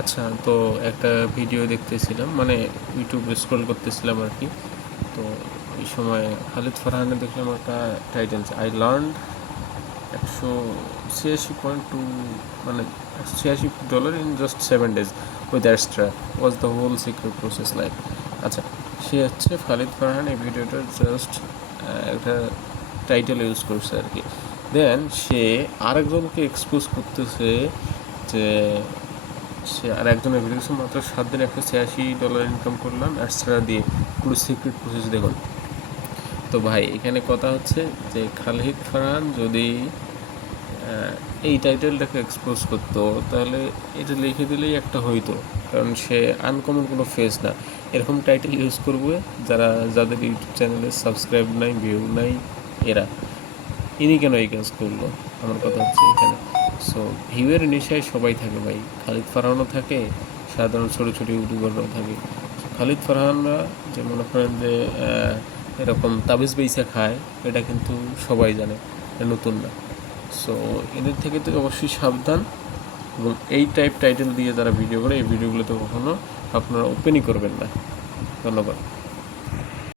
আচ্ছা তো একটা ভিডিও দেখতেছিলাম মানে ইউটিউবে স্ক্রল করতেছিলাম আর কি। তো এই সময় খালিদ ফারহানের দেখলাম একটা টাইটেলস আই লার্ন একশো ছিয়াশি পয়েন্ট টু মানে একশো ছিয়াশি dollar in just seven days with extra was the whole secret process like আচ্ছা সে হচ্ছে খালিদ ফারহান, এই ভিডিওটার জাস্ট একটা টাইটেল ইউজ করছে আর কি। দেন সে আরেকজনকে এক্সপোজ করতেছে যে সে আর ভিডিও দেখছে মাত্র সাত দিন একশো ছিয়াশি ডলার ইনকাম করলাম এক্সট্রা দিয়ে পুরো সিক্রেট প্রসেস দেখুন। তো ভাই, এখানে কথা হচ্ছে যে খালিদ ফারহান যদি এই টাইটেলটাকে এক্সপোজ করতো, তাহলে এটা লিখে দিলেই একটা হইতো, কারণ সে আনকমন কোনো ফেস না। এরকম টাইটেল ইউজ করবে যারা, যাদের ইউটিউব চ্যানেলে সাবস্ক্রাইব নাই ভিউ নাই, এরা। ইনি কেন এই কাজ করল? আমার কথা হচ্ছে এখানে। সো ভিউয়ের নেশায় সবাই থাকে ভাই। খালিদ ফারহানও থাকে, সাধারণ ছোটো ছোটো ইউটিউবাররাও থাকে। খালিদ ফারহানরা যে মনে করেন যে এরকম তাবিজ বেইসা খায়, এটা কিন্তু সবাই জানে, এটা নতুন না। সো এদের থেকে তো অবশ্যই সাবধান এবং এই টাইপ টাইটেল দিয়ে যারা ভিডিও করে, এই ভিডিওগুলোতে কখনো আপনারা ওপেনই করবেন না। ধন্যবাদ।